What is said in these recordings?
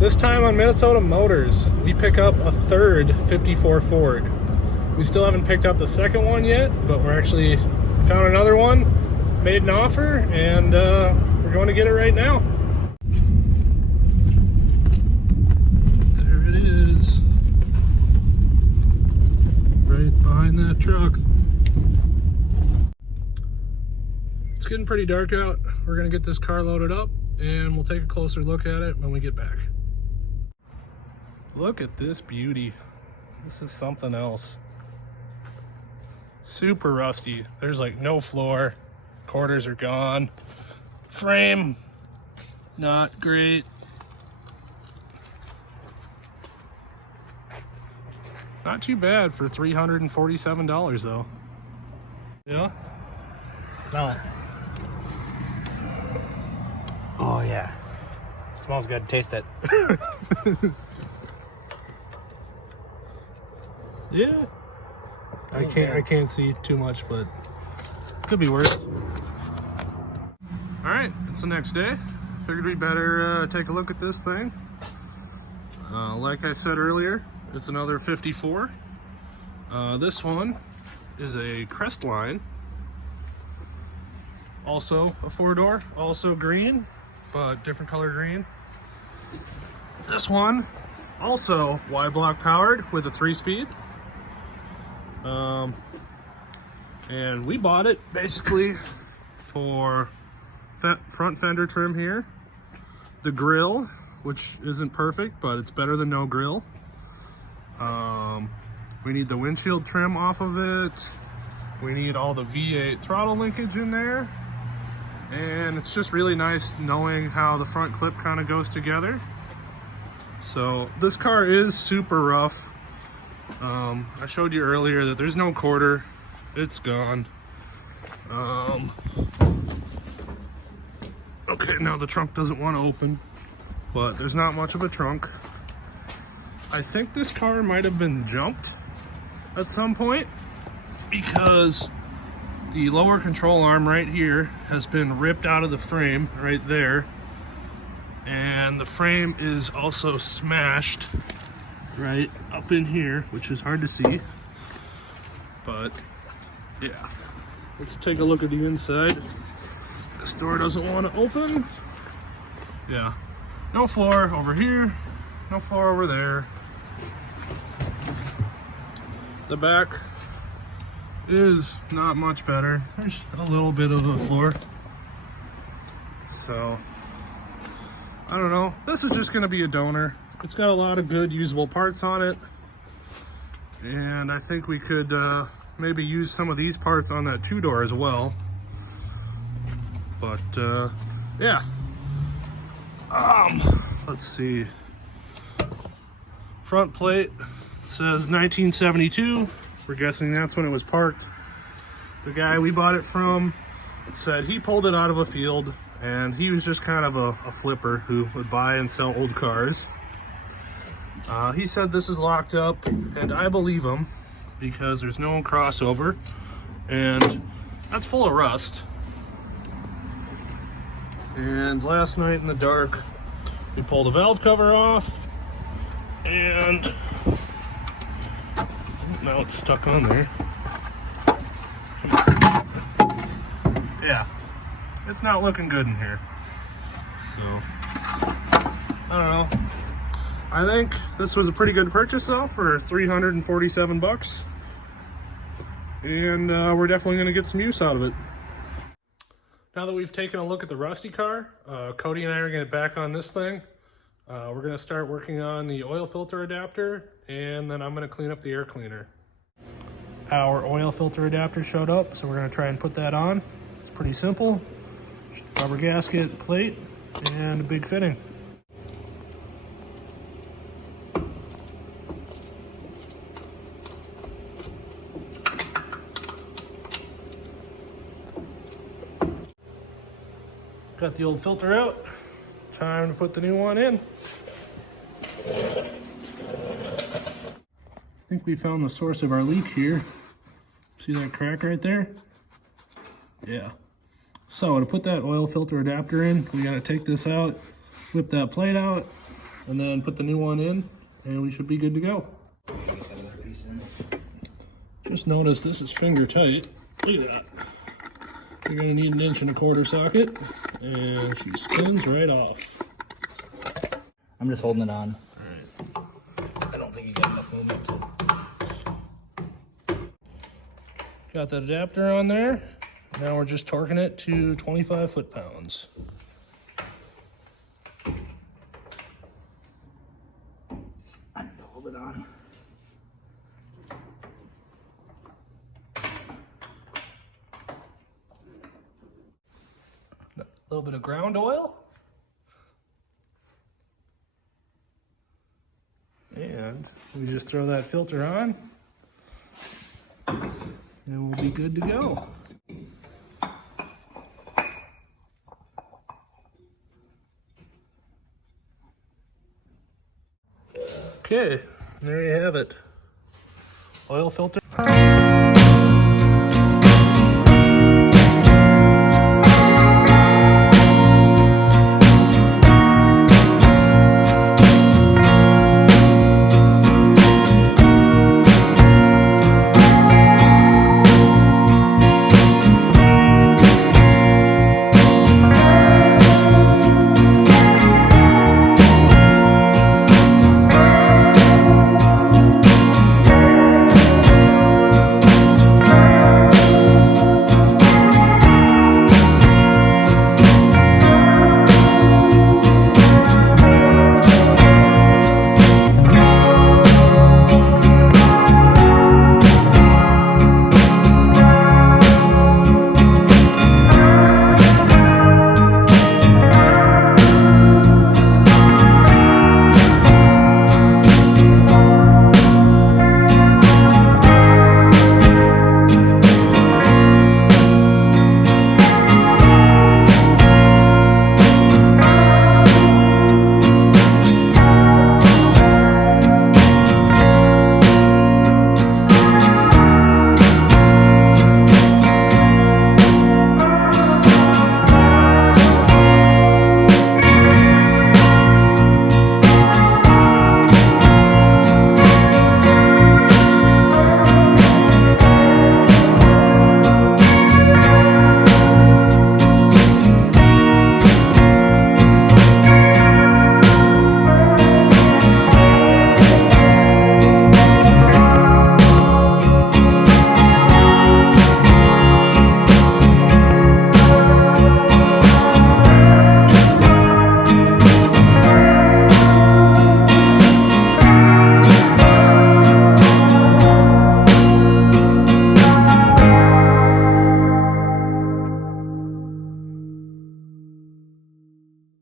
This time on Minnesota Motors, we pick up a third 54 Ford. We still haven't picked up the second one yet, but we're actually found another one, made an offer, and we're going to get it right now. There it is, right behind that truck. It's getting pretty dark out. We're gonna get this car loaded up and we'll take a closer look at it when we get back. Look at this beauty. This is something else. Super rusty. There's like no floor. Quarters are gone. Frame, not great. Not too bad for $347 though. Yeah? Smell it. Oh yeah. Smells good. Taste it. Yeah. I can't see too much, but could be worse. All right, it's the next day. Figured we'd better take a look at this thing. Like I said earlier, it's another 54. This one is a Crestline. Also a 4-door, also green, but different color green. This one, also Y-block powered with a 3-speed. And we bought it basically for front fender trim here, the grill, which isn't perfect, but it's better than no grill. We need the windshield trim off of it. We need all the V8 throttle linkage in there. And it's just really nice knowing how the front clip kind of goes together. So this car is super rough. I showed you earlier that there's no quarter. It's gone. Okay, now the trunk doesn't want to open, but there's not much of a trunk. I think this car might have been jumped at some point because the lower control arm right here has been ripped out of the frame right there, and the frame is also smashed right up in here, which is hard to see, but yeah. Let's take a look at the inside. This door doesn't want to open. Yeah, no floor over here, no floor over there. The back is not much better. There's a little bit of the floor. So, I don't know. This is just gonna be a donor. It's got a lot of good usable parts on it. And I think we could maybe use some of these parts on that 2-door as well. But yeah. Let's see. Front plate says 1972. We're guessing that's when it was parked. The guy we bought it from said he pulled it out of a field and he was just kind of a flipper who would buy and sell old cars. He said this is locked up, and I believe him because there's no crossover and that's full of rust. And last night in the dark, we pulled a valve cover off and now it's stuck on there. Yeah, it's not looking good in here. So, I don't know. I think this was a pretty good purchase though for $347. And we're definitely gonna get some use out of it. Now that we've taken a look at the rusty car, Cody and I are gonna get back on this thing. We're gonna start working on the oil filter adapter, and then I'm gonna clean up the air cleaner. Our oil filter adapter showed up, so we're gonna try and put that on. It's pretty simple. Rubber gasket, plate, and a big fitting. Got the old filter out. Time to put the new one in. I think we found the source of our leak here. See that crack right there? Yeah. So to put that oil filter adapter in, we gotta take this out, whip that plate out, and then put the new one in, and we should be good to go. Just notice this is finger tight. Look at that. You're gonna need an 1.25" socket, and she spins right off. I'm just holding it on. All right. I don't think you got enough movement to... Got that adapter on there. Now we're just torquing it to 25 foot-pounds. I need to hold it on. A little bit of ground oil. And we just throw that filter on, and we'll be good to go. Okay, there you have it. Oil filter.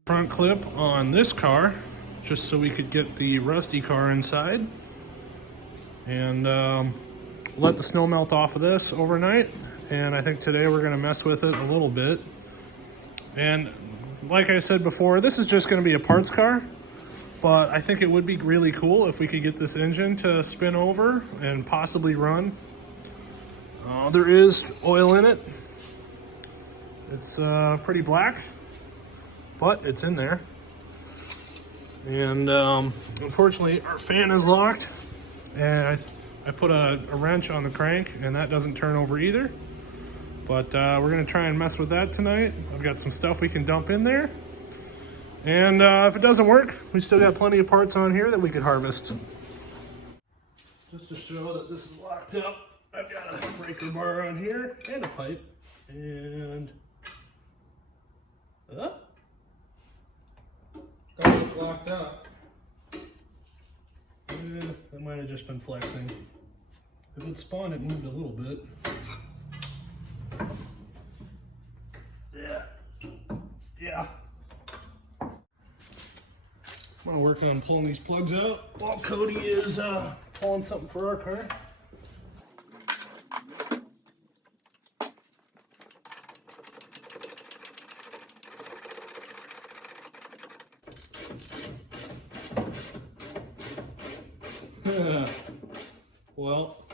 Front clip on this car, just so we could get the rusty car inside, and let the snow melt off of this overnight. And I think today we're going to mess with it a little bit. And like I said before, this is just going to be a parts car, but I think it would be really cool if we could get this engine to spin over and possibly run. There is oil in it. It's pretty black, but it's in there. And unfortunately our fan is locked, and I put a wrench on the crank and that doesn't turn over either. But we're gonna try and mess with that tonight. I've got some stuff we can dump in there. And if it doesn't work, we still got plenty of parts on here that we could harvest. Just to show that this is locked up, I've got a breaker bar on here and a pipe. And That looked locked up. that might have just been flexing. If it spun, it moved a little bit. Yeah. I'm gonna work on pulling these plugs out while Cody is pulling something for our car. Well,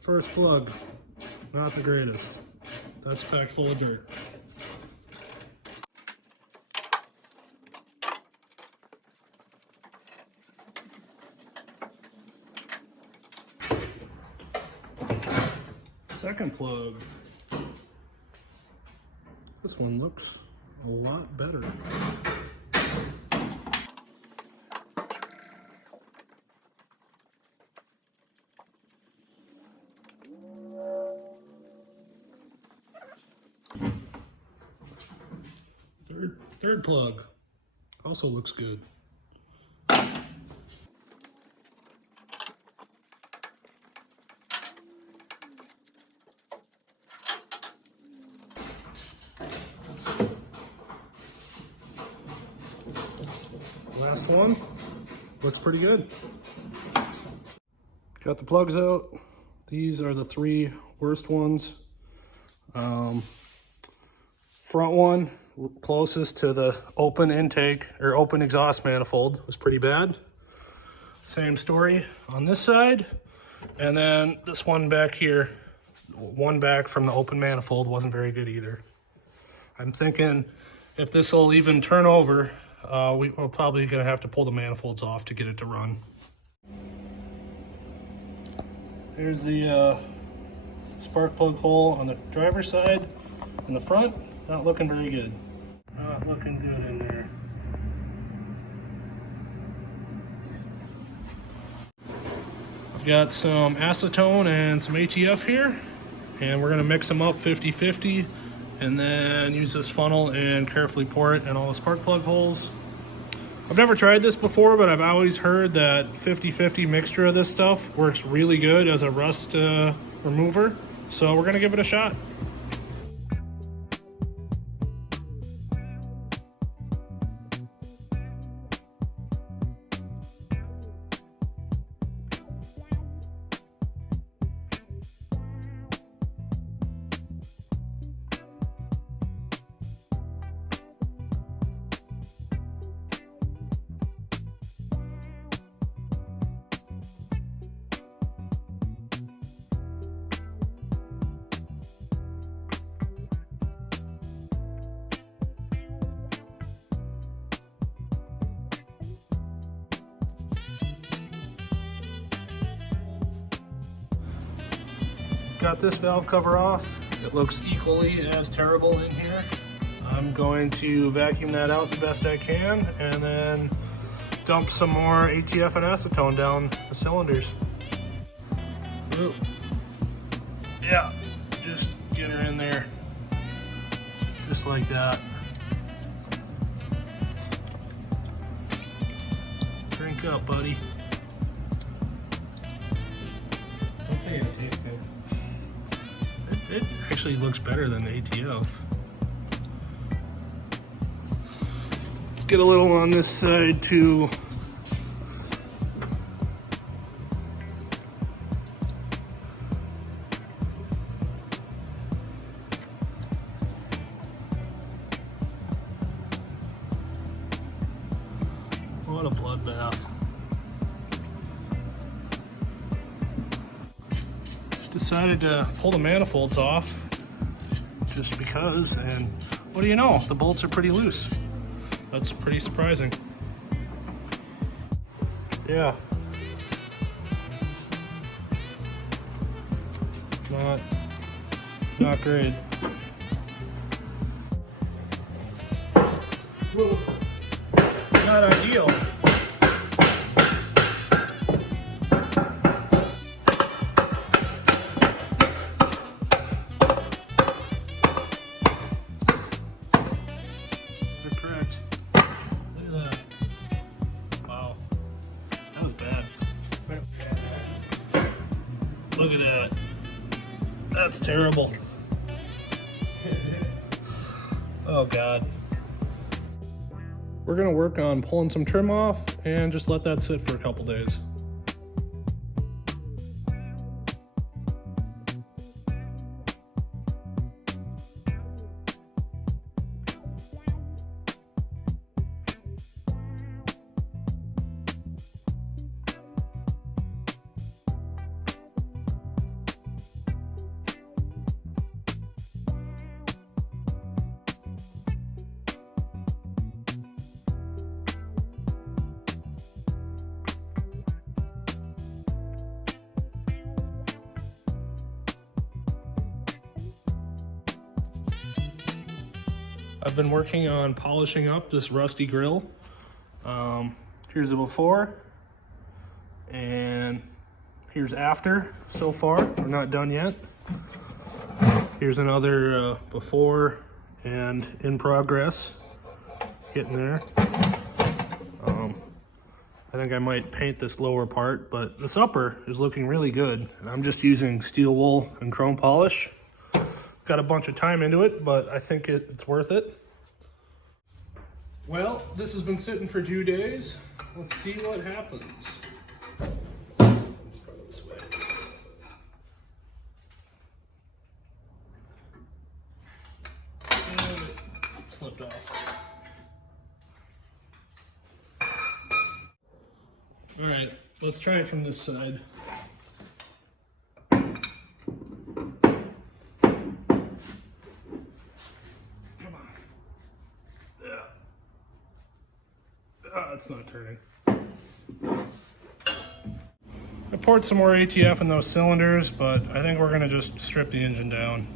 first plug, not the greatest. That's packed full of dirt. Second plug. This one looks a lot better. Third plug also looks good. Last one looks pretty good. Got the plugs out. These are the 3 worst ones. Front one, closest to the open intake or open exhaust manifold, was pretty bad. Same story on this side. And then this one back here, one back from the open manifold, wasn't very good either. I'm thinking if this will even turn over, we're probably gonna have to pull the manifolds off to get it to run. Here's the spark plug hole on the driver's side. In the front, not looking very good. Not looking good in there. I've got some acetone and some ATF here, and we're gonna mix them up 50-50 and then use this funnel and carefully pour it in all the spark plug holes. I've never tried this before, but I've always heard that 50-50 mixture of this stuff works really good as a rust remover. So we're gonna give it a shot. Got this valve cover off. It looks equally as terrible in here. I'm going to vacuum that out the best I can and then dump some more ATF and acetone down the cylinders. Ooh. Yeah, just get her in there. Just like that. Drink up, buddy. Don't say it tastes good. It actually looks better than ATF. Let's get a little on this side too. What a bloodbath. Decided to pull the manifolds off just because, and what do you know, the bolts are pretty loose. That's pretty surprising. Yeah. Not great. Whoa. Not ideal. Look at that. That's terrible. Oh God. We're gonna work on pulling some trim off and just let that sit for a couple days. I've been working on polishing up this rusty grill. Here's the before, and here's after so far. We're not done yet. Here's another before and in progress. Getting there. I think I might paint this lower part, but this upper is looking really good. And I'm just using steel wool and chrome polish. Got a bunch of time into it, but I think it's worth it. Well, this has been sitting for 2 days. Let's see what happens. Go this way. And it slipped off. All right, let's try it from this side. Come on. Yeah. It's not turning. I poured some more ATF in those cylinders, but I think we're gonna just strip the engine down.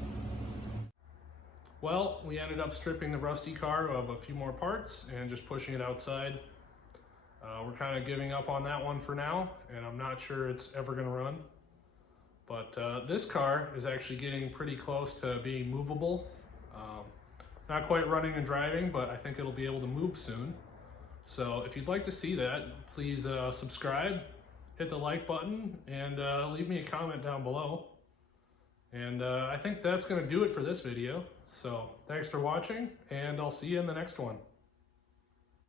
Well, we ended up stripping the rusty car of a few more parts and just pushing it outside. We're kind of giving up on that one for now, and I'm not sure it's ever gonna run. But this car is actually getting pretty close to being movable. Not quite running and driving, but I think it'll be able to move soon. So if you'd like to see that, please subscribe, hit the like button, and leave me a comment down below. And I think that's gonna do it for this video. So thanks for watching, and I'll see you in the next one.